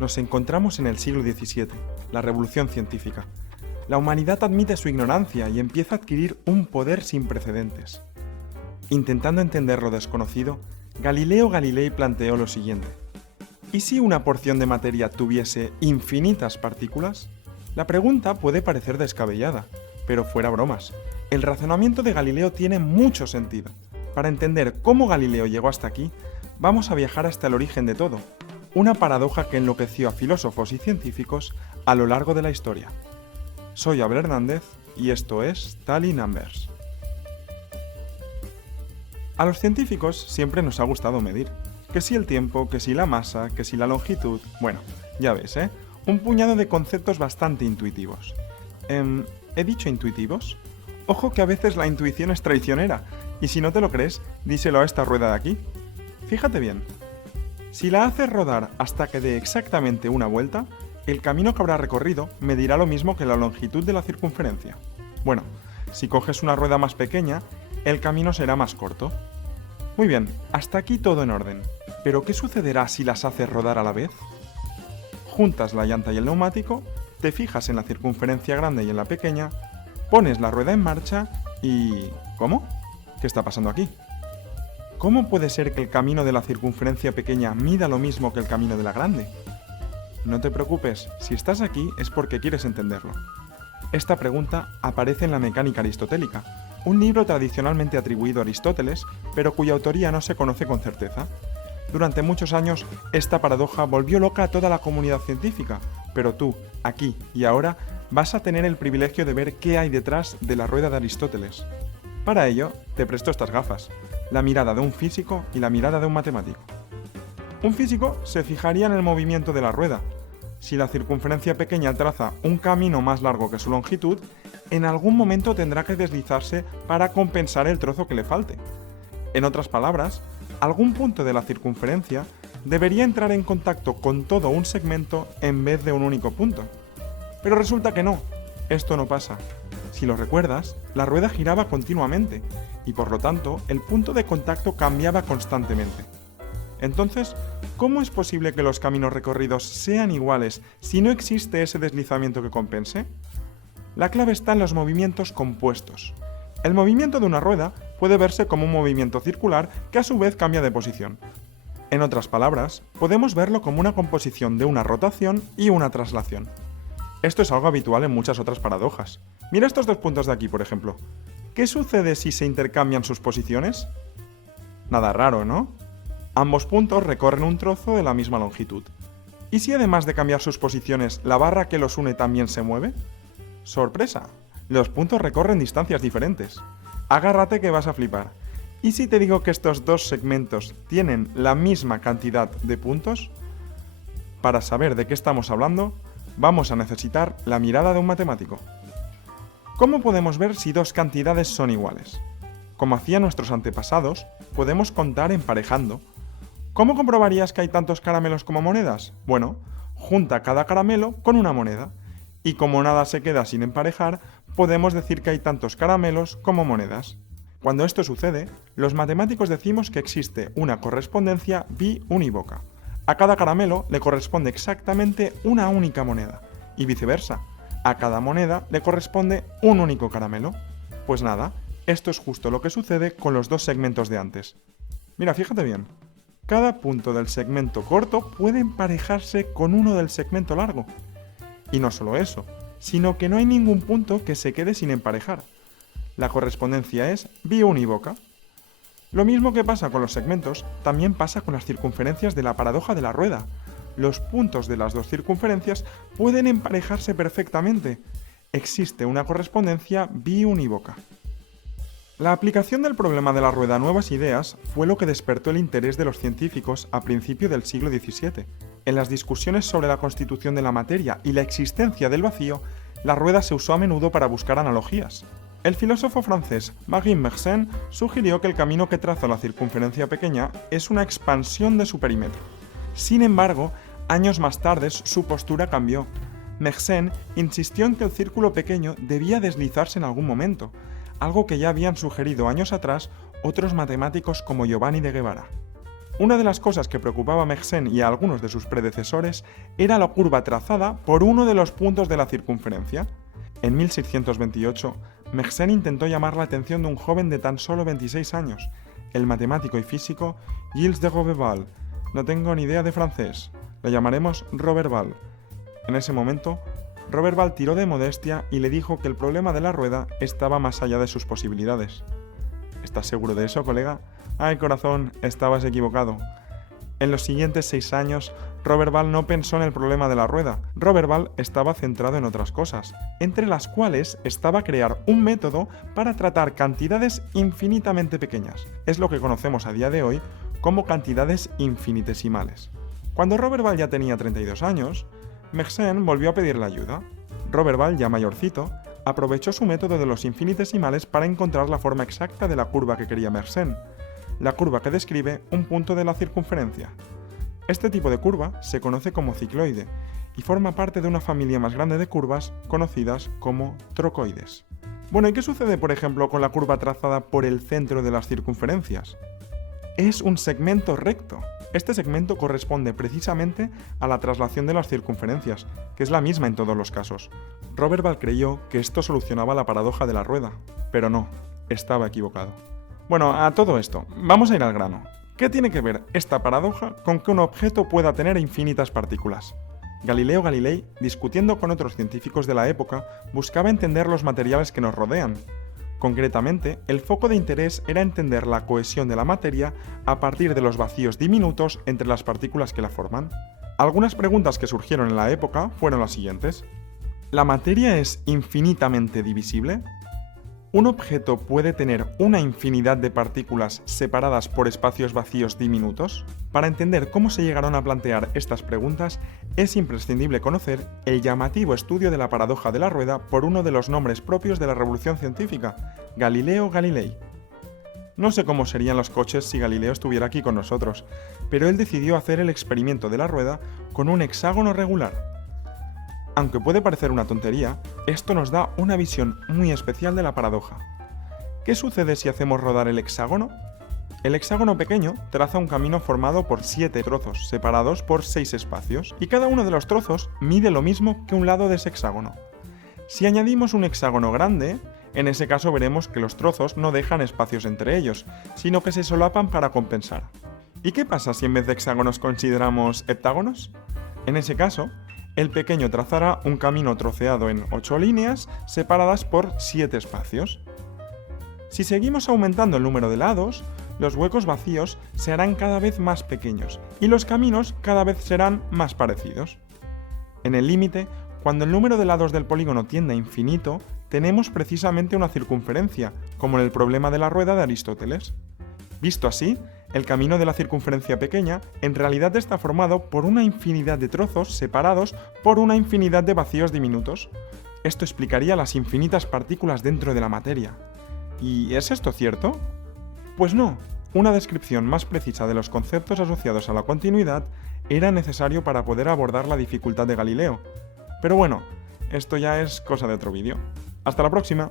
Nos encontramos en el siglo XVII, la Revolución Científica. La humanidad admite su ignorancia y empieza a adquirir un poder sin precedentes. Intentando entender lo desconocido, Galileo Galilei planteó lo siguiente. ¿Y si una porción de materia tuviese infinitas partículas? La pregunta puede parecer descabellada, pero fuera bromas. El razonamiento de Galileo tiene mucho sentido. Para entender cómo Galileo llegó hasta aquí, vamos a viajar hasta el origen de todo, una paradoja que enloqueció a filósofos y científicos a lo largo de la historia. Soy Abel Hernández y esto es Tally Numbers. A los científicos siempre nos ha gustado medir. Que si el tiempo, que si la masa, que si la longitud... Bueno, ya ves, ¿eh? Un puñado de conceptos bastante intuitivos. ¿He dicho intuitivos? Ojo que a veces la intuición es traicionera, y si no te lo crees, díselo a esta rueda de aquí. Fíjate bien. Si la haces rodar hasta que dé exactamente una vuelta, el camino que habrá recorrido medirá lo mismo que la longitud de la circunferencia. Bueno, si coges una rueda más pequeña, el camino será más corto. Muy bien, hasta aquí todo en orden. ¿Pero qué sucederá si las haces rodar a la vez? Juntas la llanta y el neumático, te fijas en la circunferencia grande y en la pequeña, pones la rueda en marcha y... ¿Cómo? ¿Qué está pasando aquí? ¿Cómo puede ser que el camino de la circunferencia pequeña mida lo mismo que el camino de la grande? No te preocupes, si estás aquí es porque quieres entenderlo. Esta pregunta aparece en la Mecánica Aristotélica, un libro tradicionalmente atribuido a Aristóteles, pero cuya autoría no se conoce con certeza. Durante muchos años, esta paradoja volvió loca a toda la comunidad científica, pero tú, aquí y ahora, vas a tener el privilegio de ver qué hay detrás de la rueda de Aristóteles. Para ello, te presto estas gafas, la mirada de un físico y la mirada de un matemático. Un físico se fijaría en el movimiento de la rueda. Si la circunferencia pequeña traza un camino más largo que su longitud, en algún momento tendrá que deslizarse para compensar el trozo que le falte. En otras palabras, algún punto de la circunferencia debería entrar en contacto con todo un segmento en vez de un único punto. Pero resulta que no, esto no pasa. Si lo recuerdas, la rueda giraba continuamente y por lo tanto el punto de contacto cambiaba constantemente. Entonces, ¿cómo es posible que los caminos recorridos sean iguales si no existe ese deslizamiento que compense? La clave está en los movimientos compuestos. El movimiento de una rueda puede verse como un movimiento circular que a su vez cambia de posición. En otras palabras, podemos verlo como una composición de una rotación y una traslación. Esto es algo habitual en muchas otras paradojas. Mira estos dos puntos de aquí, por ejemplo. ¿Qué sucede si se intercambian sus posiciones? Nada raro, ¿no? Ambos puntos recorren un trozo de la misma longitud. ¿Y si además de cambiar sus posiciones, la barra que los une también se mueve? ¡Sorpresa! Los puntos recorren distancias diferentes. Agárrate que vas a flipar. ¿Y si te digo que estos dos segmentos tienen la misma cantidad de puntos? Para saber de qué estamos hablando, vamos a necesitar la mirada de un matemático. ¿Cómo podemos ver si dos cantidades son iguales? Como hacían nuestros antepasados, podemos contar emparejando. ¿Cómo comprobarías que hay tantos caramelos como monedas? Bueno, junta cada caramelo con una moneda. Y como nada se queda sin emparejar, podemos decir que hay tantos caramelos como monedas. Cuando esto sucede, los matemáticos decimos que existe una correspondencia biunívoca. A cada caramelo le corresponde exactamente una única moneda, y viceversa. A cada moneda le corresponde un único caramelo. Pues nada, esto es justo lo que sucede con los dos segmentos de antes. Mira, fíjate bien. Cada punto del segmento corto puede emparejarse con uno del segmento largo. Y no solo eso, sino que no hay ningún punto que se quede sin emparejar. La correspondencia es biunívoca. Lo mismo que pasa con los segmentos, también pasa con las circunferencias de la paradoja de la rueda. Los puntos de las dos circunferencias pueden emparejarse perfectamente. Existe una correspondencia biunívoca. La aplicación del problema de la rueda a nuevas ideas fue lo que despertó el interés de los científicos a principios del siglo XVII. En las discusiones sobre la constitución de la materia y la existencia del vacío, la rueda se usó a menudo para buscar analogías. El filósofo francés Marie Mersenne sugirió que el camino que traza la circunferencia pequeña es una expansión de su perímetro. Sin embargo, años más tarde su postura cambió. Mersenne insistió en que el círculo pequeño debía deslizarse en algún momento, algo que ya habían sugerido años atrás otros matemáticos como Giovanni de Guevara. Una de las cosas que preocupaba a Mersenne y a algunos de sus predecesores era la curva trazada por uno de los puntos de la circunferencia. En 1628, Mersenne intentó llamar la atención de un joven de tan solo 26 años, el matemático y físico Gilles de Roberval. No tengo ni idea de francés. Le llamaremos Roberval. En ese momento, Roberval tiró de modestia y le dijo que el problema de la rueda estaba más allá de sus posibilidades. ¿Estás seguro de eso, colega? Ay, corazón, estabas equivocado. En los siguientes 6 años, Roberval no pensó en el problema de la rueda. Roberval estaba centrado en otras cosas, entre las cuales estaba crear un método para tratar cantidades infinitamente pequeñas. Es lo que conocemos a día de hoy como cantidades infinitesimales. Cuando Roberval ya tenía 32 años, Mersenne volvió a pedirle ayuda. Roberval, ya mayorcito, aprovechó su método de los infinitesimales para encontrar la forma exacta de la curva que quería Mersenne, la curva que describe un punto de la circunferencia. Este tipo de curva se conoce como cicloide y forma parte de una familia más grande de curvas conocidas como trocoides. Bueno, ¿y qué sucede, por ejemplo, con la curva trazada por el centro de las circunferencias? Es un segmento recto. Este segmento corresponde precisamente a la traslación de las circunferencias, que es la misma en todos los casos. Roberval creyó que esto solucionaba la paradoja de la rueda, pero no, estaba equivocado. Bueno, a todo esto, vamos a ir al grano. ¿Qué tiene que ver esta paradoja con que un objeto pueda tener infinitas partículas? Galileo Galilei, discutiendo con otros científicos de la época, buscaba entender los materiales que nos rodean. Concretamente, el foco de interés era entender la cohesión de la materia a partir de los vacíos diminutos entre las partículas que la forman. Algunas preguntas que surgieron en la época fueron las siguientes. ¿La materia es infinitamente divisible? ¿Un objeto puede tener una infinidad de partículas separadas por espacios vacíos diminutos? Para entender cómo se llegaron a plantear estas preguntas, es imprescindible conocer el llamativo estudio de la paradoja de la rueda por uno de los nombres propios de la revolución científica, Galileo Galilei. No sé cómo serían los coches si Galileo estuviera aquí con nosotros, pero él decidió hacer el experimento de la rueda con un hexágono regular. Aunque puede parecer una tontería, esto nos da una visión muy especial de la paradoja. ¿Qué sucede si hacemos rodar el hexágono? El hexágono pequeño traza un camino formado por 7 trozos, separados por 6 espacios, y cada uno de los trozos mide lo mismo que un lado de ese hexágono. Si añadimos un hexágono grande, en ese caso veremos que los trozos no dejan espacios entre ellos, sino que se solapan para compensar. ¿Y qué pasa si en vez de hexágonos consideramos heptágonos? En ese caso, el pequeño trazará un camino troceado en 8 líneas separadas por 7 espacios. Si seguimos aumentando el número de lados, los huecos vacíos se harán cada vez más pequeños y los caminos cada vez serán más parecidos. En el límite, cuando el número de lados del polígono tiende a infinito, tenemos precisamente una circunferencia, como en el problema de la rueda de Aristóteles. Visto así, el camino de la circunferencia pequeña en realidad está formado por una infinidad de trozos separados por una infinidad de vacíos diminutos. Esto explicaría las infinitas partículas dentro de la materia. ¿Y es esto cierto? Pues no. Una descripción más precisa de los conceptos asociados a la continuidad era necesario para poder abordar la dificultad de Galileo. Pero bueno, esto ya es cosa de otro vídeo. ¡Hasta la próxima!